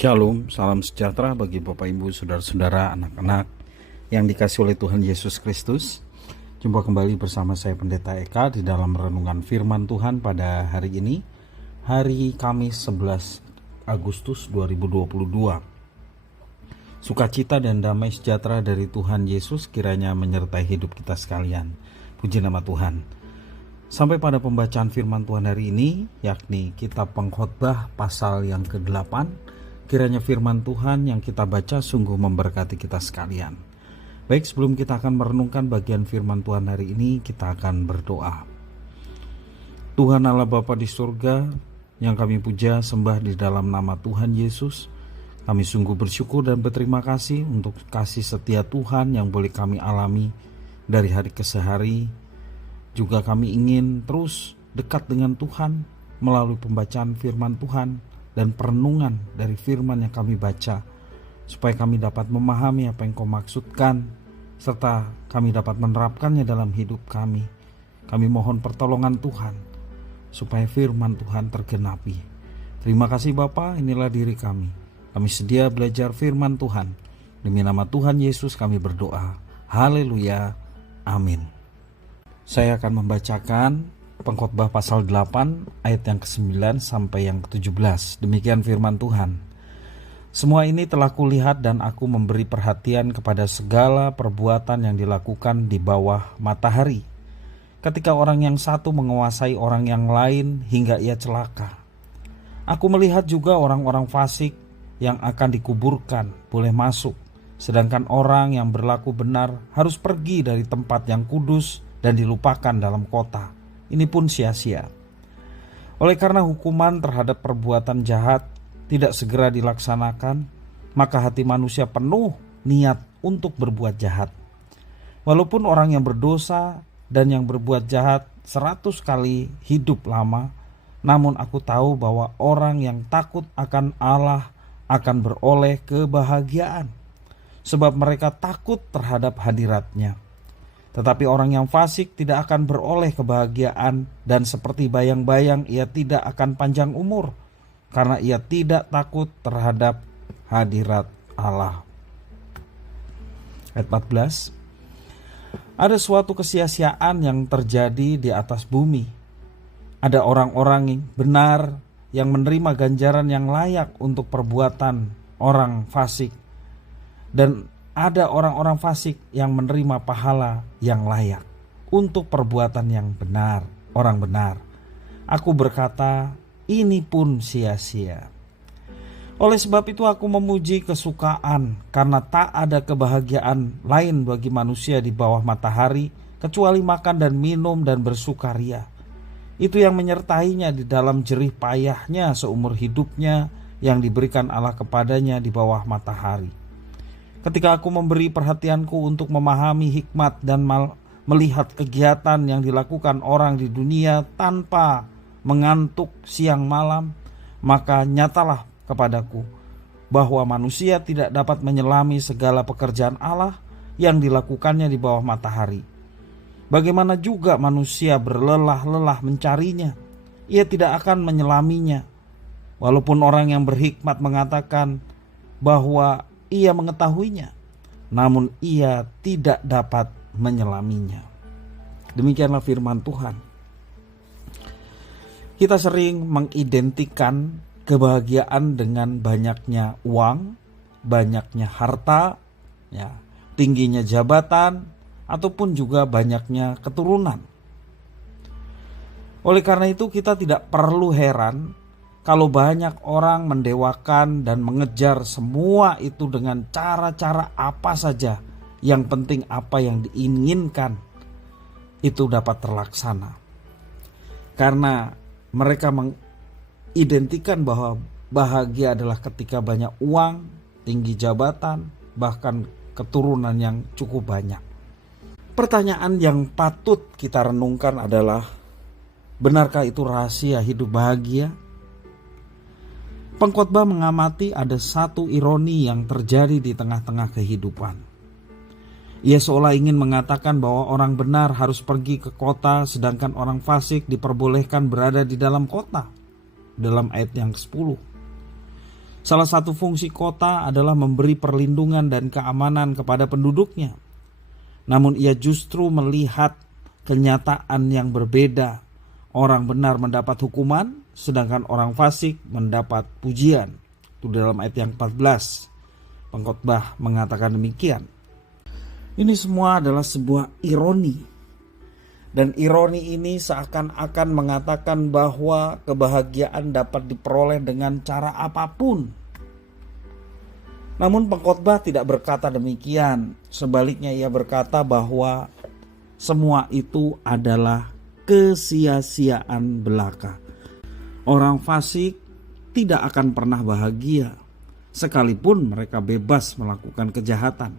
Shalom, salam sejahtera bagi Bapak Ibu, Saudara-saudara, anak-anak yang dikasihi oleh Tuhan Yesus Kristus. Jumpa kembali bersama saya Pendeta Eka di dalam renungan firman Tuhan pada hari ini, hari Kamis 11 Agustus 2022. Sukacita dan damai sejahtera dari Tuhan Yesus kiranya menyertai hidup kita sekalian. Puji nama Tuhan. Sampai pada pembacaan firman Tuhan hari ini, yakni kitab Pengkhotbah pasal yang ke-8. Kiranya firman Tuhan yang kita baca sungguh memberkati kita sekalian. Baik, sebelum kita akan merenungkan bagian firman Tuhan hari ini, kita akan berdoa. Tuhan Allah Bapa di surga, yang kami puja sembah di dalam nama Tuhan Yesus, kami sungguh bersyukur dan berterima kasih untuk kasih setia Tuhan yang boleh kami alami dari hari ke hari. Juga kami ingin terus dekat dengan Tuhan melalui pembacaan firman Tuhan dan perenungan dari firman yang kami baca, supaya kami dapat memahami apa yang Kau maksudkan, serta kami dapat menerapkannya dalam hidup kami. Kami mohon pertolongan Tuhan, supaya firman Tuhan tergenapi. Terima kasih Bapa, inilah diri kami. Kami sedia belajar firman Tuhan. Demi nama Tuhan Yesus kami berdoa. Haleluya. Amin. Saya akan membacakan Pengkhotbah pasal 8 ayat yang ke-9 sampai yang ke-17. Demikian firman Tuhan. Semua ini telah kulihat dan aku memberi perhatian kepada segala perbuatan yang dilakukan di bawah matahari. Ketika orang yang satu menguasai orang yang lain hingga ia celaka. Aku melihat juga orang-orang fasik yang akan dikuburkan boleh masuk. Sedangkan orang yang berlaku benar harus pergi dari tempat yang kudus dan dilupakan dalam kota. Ini pun sia-sia. Oleh karena hukuman terhadap perbuatan jahat tidak segera dilaksanakan, maka hati manusia penuh niat untuk berbuat jahat. Walaupun orang yang berdosa dan yang berbuat jahat 100 kali hidup lama, namun aku tahu bahwa orang yang takut akan Allah akan beroleh kebahagiaan, sebab mereka takut terhadap hadirat-Nya. Tetapi orang yang fasik tidak akan beroleh kebahagiaan, dan seperti bayang-bayang ia tidak akan panjang umur, karena ia tidak takut terhadap hadirat Allah. Ayat 14. Ada suatu kesia-siaan yang terjadi di atas bumi. Ada orang-orang yang benar yang menerima ganjaran yang layak untuk perbuatan orang fasik, dan ada orang-orang fasik yang menerima pahala yang layak untuk perbuatan yang benar, orang benar. Aku berkata, ini pun sia-sia. Oleh sebab itu aku memuji kesukaan, karena tak ada kebahagiaan lain bagi manusia di bawah matahari kecuali makan dan minum dan bersukaria. Itu yang menyertainya di dalam jerih payahnya seumur hidupnya yang diberikan Allah kepadanya di bawah matahari. Ketika aku memberi perhatianku untuk memahami hikmat dan melihat kegiatan yang dilakukan orang di dunia tanpa mengantuk siang malam, maka nyatalah kepadaku bahwa manusia tidak dapat menyelami segala pekerjaan Allah yang dilakukannya di bawah matahari. Bagaimana juga manusia berlelah-lelah mencarinya, ia tidak akan menyelaminya. Walaupun orang yang berhikmat mengatakan bahwa ia mengetahuinya, namun ia tidak dapat menyelaminya. Demikianlah firman Tuhan. Kita sering mengidentikan kebahagiaan dengan banyaknya uang, banyaknya harta, ya, tingginya jabatan, ataupun juga banyaknya keturunan. Oleh karena itu kita tidak perlu heran kalau banyak orang mendewakan dan mengejar semua itu dengan cara-cara apa saja. Yang penting apa yang diinginkan itu dapat terlaksana. Karena mereka mengidentikan bahwa bahagia adalah ketika banyak uang, tinggi jabatan, bahkan keturunan yang cukup banyak. Pertanyaan yang patut kita renungkan adalah, benarkah itu rahasia hidup bahagia? Pengkhotbah mengamati ada satu ironi yang terjadi di tengah-tengah kehidupan. Ia seolah ingin mengatakan bahwa orang benar harus pergi ke kota, sedangkan orang fasik diperbolehkan berada di dalam kota. Dalam ayat yang ke-10. Salah satu fungsi kota adalah memberi perlindungan dan keamanan kepada penduduknya. Namun ia justru melihat kenyataan yang berbeda. Orang benar mendapat hukuman, sedangkan orang fasik mendapat pujian. Itu dalam ayat yang 14. Pengkhotbah mengatakan demikian. Ini semua adalah sebuah ironi. Dan ironi ini seakan-akan mengatakan bahwa kebahagiaan dapat diperoleh dengan cara apapun. Namun pengkhotbah tidak berkata demikian. Sebaliknya ia berkata bahwa semua itu adalah kesia-siaan belaka. Orang fasik tidak akan pernah bahagia, sekalipun mereka bebas melakukan kejahatan.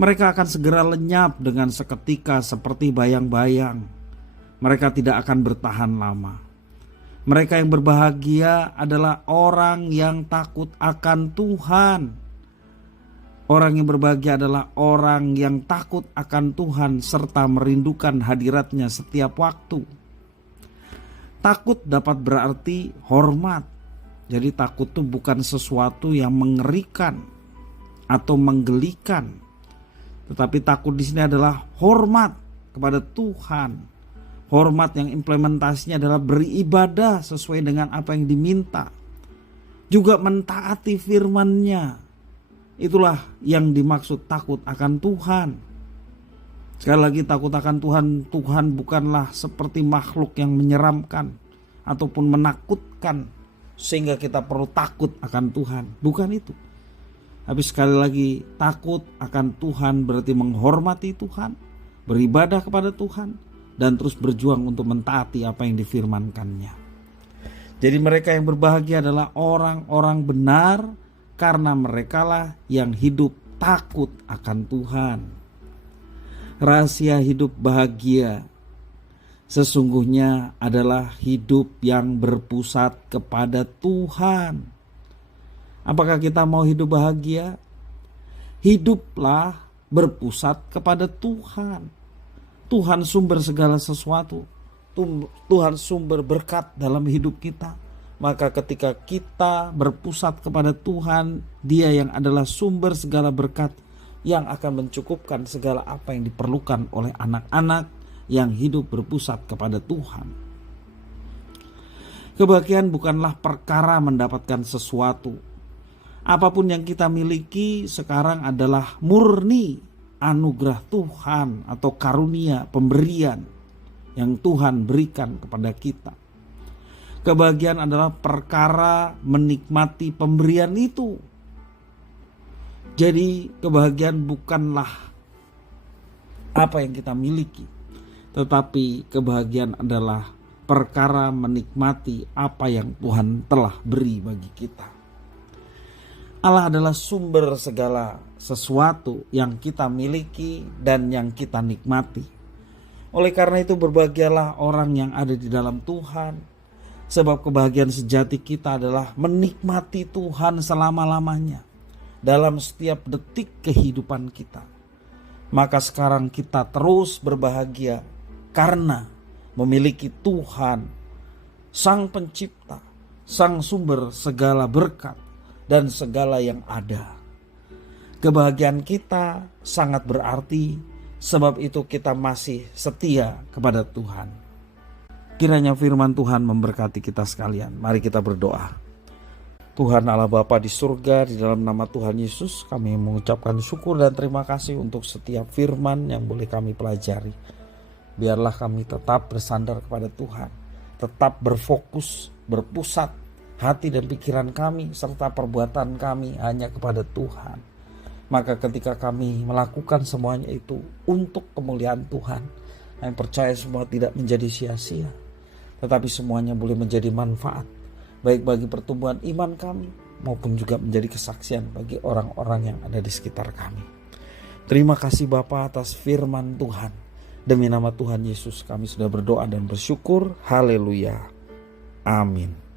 Mereka akan segera lenyap dengan seketika seperti bayang-bayang. Mereka tidak akan bertahan lama. Mereka yang berbahagia adalah orang yang takut akan Tuhan. Orang yang berbahagia adalah orang yang takut akan Tuhan serta merindukan hadiratnya setiap waktu. Takut dapat berarti hormat. Jadi takut itu bukan sesuatu yang mengerikan atau menggelikan. Tetapi takut di sini adalah hormat kepada Tuhan. Hormat yang implementasinya adalah beribadah sesuai dengan apa yang diminta. Juga mentaati firman-Nya. Itulah yang dimaksud takut akan Tuhan. Sekali lagi, takut akan Tuhan. Tuhan bukanlah seperti makhluk yang menyeramkan ataupun menakutkan sehingga kita perlu takut akan Tuhan. Bukan itu. Tapi sekali lagi, takut akan Tuhan berarti menghormati Tuhan, beribadah kepada Tuhan, dan terus berjuang untuk mentaati apa yang difirmankannya. Jadi mereka yang berbahagia adalah orang-orang benar, karena merekalah yang hidup takut akan Tuhan. Rahasia hidup bahagia sesungguhnya adalah hidup yang berpusat kepada Tuhan. Apakah kita mau hidup bahagia? Hiduplah berpusat kepada Tuhan. Tuhan sumber segala sesuatu. Tuhan sumber berkat dalam hidup kita. Maka ketika kita berpusat kepada Tuhan, Dia yang adalah sumber segala berkat yang akan mencukupkan segala apa yang diperlukan oleh anak-anak yang hidup berpusat kepada Tuhan. Kebahagiaan bukanlah perkara mendapatkan sesuatu. Apapun yang kita miliki sekarang adalah murni anugerah Tuhan atau karunia pemberian yang Tuhan berikan kepada kita. Kebahagiaan adalah perkara menikmati pemberian itu. Jadi kebahagiaan bukanlah apa yang kita miliki, tetapi kebahagiaan adalah perkara menikmati apa yang Tuhan telah beri bagi kita. Allah adalah sumber segala sesuatu yang kita miliki dan yang kita nikmati. Oleh karena itu berbahagialah orang yang ada di dalam Tuhan. Sebab kebahagiaan sejati kita adalah menikmati Tuhan selama-lamanya dalam setiap detik kehidupan kita. Maka sekarang kita terus berbahagia karena memiliki Tuhan, Sang Pencipta, Sang Sumber segala berkat dan segala yang ada. Kebahagiaan kita sangat berarti, sebab itu kita masih setia kepada Tuhan. Kiranya firman Tuhan memberkati kita sekalian. Mari kita berdoa. Tuhan Allah Bapa di surga, di dalam nama Tuhan Yesus kami mengucapkan syukur dan terima kasih untuk setiap firman yang boleh kami pelajari. Biarlah kami tetap bersandar kepada Tuhan, tetap berfokus, berpusat hati dan pikiran kami serta perbuatan kami hanya kepada Tuhan. Maka ketika kami melakukan semuanya itu untuk kemuliaan Tuhan, yang percaya semua tidak menjadi sia-sia, tetapi semuanya boleh menjadi manfaat, baik bagi pertumbuhan iman kami maupun juga menjadi kesaksian bagi orang-orang yang ada di sekitar kami. Terima kasih Bapa atas firman Tuhan. Demi nama Tuhan Yesus kami sudah berdoa dan bersyukur. Haleluya. Amin.